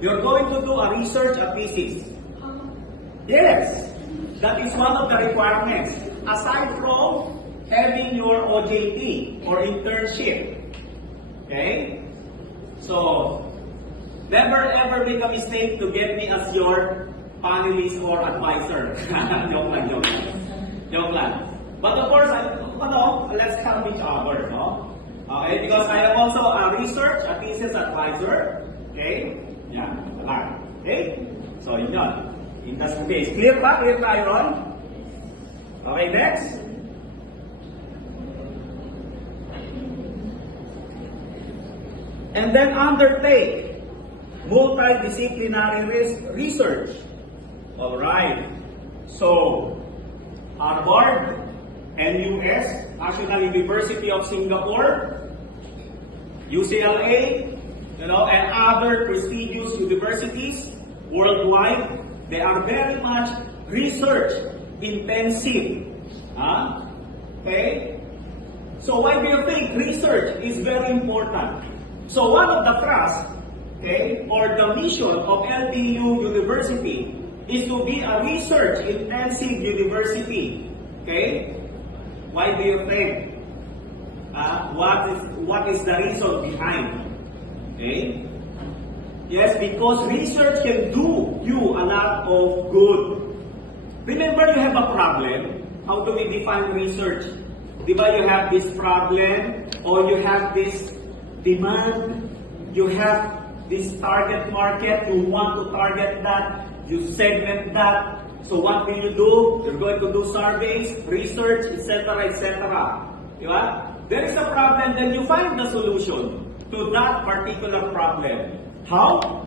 You're going to do a research thesis. Yes, that is one of the requirements. Aside from having your OJT or internship. Okay? So, never ever make a mistake to get me as your panelist or advisor. Joke lang, joke lang. Joke lang. But of course, let's help each other, no? Okay, because I am also a research, a thesis advisor. Okay? Yeah, alright. Okay? So, yun yun. In that case, clear ba? Clear tayo ron? Okay, next. And then undertake multidisciplinary research. Alright. So, Harvard, NUS, National University of Singapore, UCLA, and other prestigious universities worldwide, they are very much research intensive. Okay? So why do you think research is very important? So one of the thrusts, okay, or the mission of LTU University is to be a research intensive university. Okay? Why do you think? What is the reason behind? Okay? Yes, because research can do you a lot of good. Remember, you have a problem. How do we define research? Diba, you have this problem, or you have this demand, you have this target market, you want to target that, you segment that. So what will you do? You're going to do surveys, research, etc., etc. Diba? There is a problem, then you find the solution to that particular problem. How?